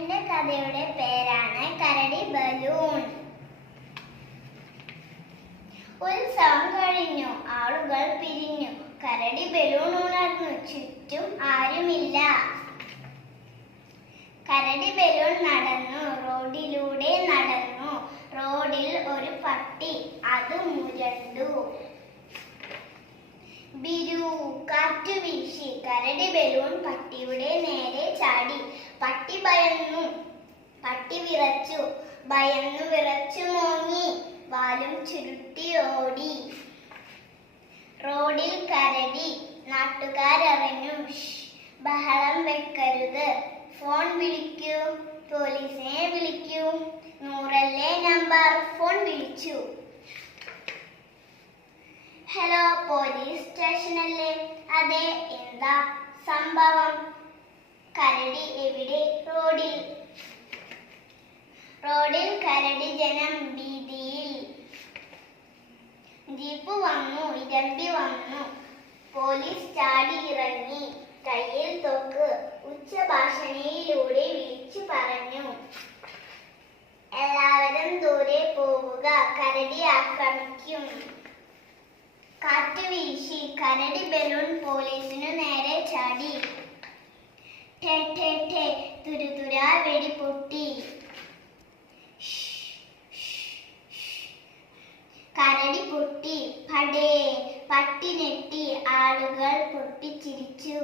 എന്റെ കഥയുടെ പേരാണ് കരടി ബലൂൺ. ഉത്സവം കഴിഞ്ഞു, ആളുകൾ പിരിഞ്ഞു. കരടി ബലൂൺ ഉണർന്നു, ചുറ്റും ആരുമില്ല. കരടി ബലൂൺ നടന്നു, റോഡിലൂടെ നടന്നു. റോഡിൽ ഒരു പട്ടി, അത് മുരണ്ടു. ബിരു കാറ്റു വീശി, കരടി ബലൂൺ പട്ടിയുടെ നേരെ ചാടി. പട്ടി ഭയന്നു, പട്ടി വിറച്ചു, ഭയന്നു വിറച്ചു മോങ്ങി, വാലും ചുരുട്ടി ഓടി. റോഡിൽ കരടി, നാട്ടുകാരറിഞ്ഞു. ബഹളം വെക്കരുത്, ഫോൺ വിളിക്കൂ, പോലീസിനെ വിളിക്കൂ. 100 നമ്പർ ഫോൺ വിളിച്ചു. ഹലോ, പോലീസ് സ്റ്റേഷനല്ലേ? അതെ, എന്താ സംഭവം? കരടി എവിടെ? റോഡിൽ. റോഡിൽ കരടി, ജനം ഭീതിയിൽ. ജീപ്പ് വന്നു, ഇരമ്പി വന്നു. പോലീസ് ചാടി ഇറങ്ങി, കയ്യിൽ തോക്ക്. ഉച്ചഭാഷണിയിലൂടെ വിളിച്ചു പറഞ്ഞു, എല്ലാവരും ദൂരെ പോവുക, കരടി ആക്രമിക്കും. കാറ്റ് വീശി, കരടി ബലൂൺ പോലീസിനു നേരെ ചാടി. ഠേ ഠേ ഠേ, തുരുതുരാ വെടി പൊട്ടി. കരടി പൊട്ടി. പടേ, പട്ടി ഞെട്ടി. ആളുകൾ പൊട്ടിച്ചിരിച്ചു.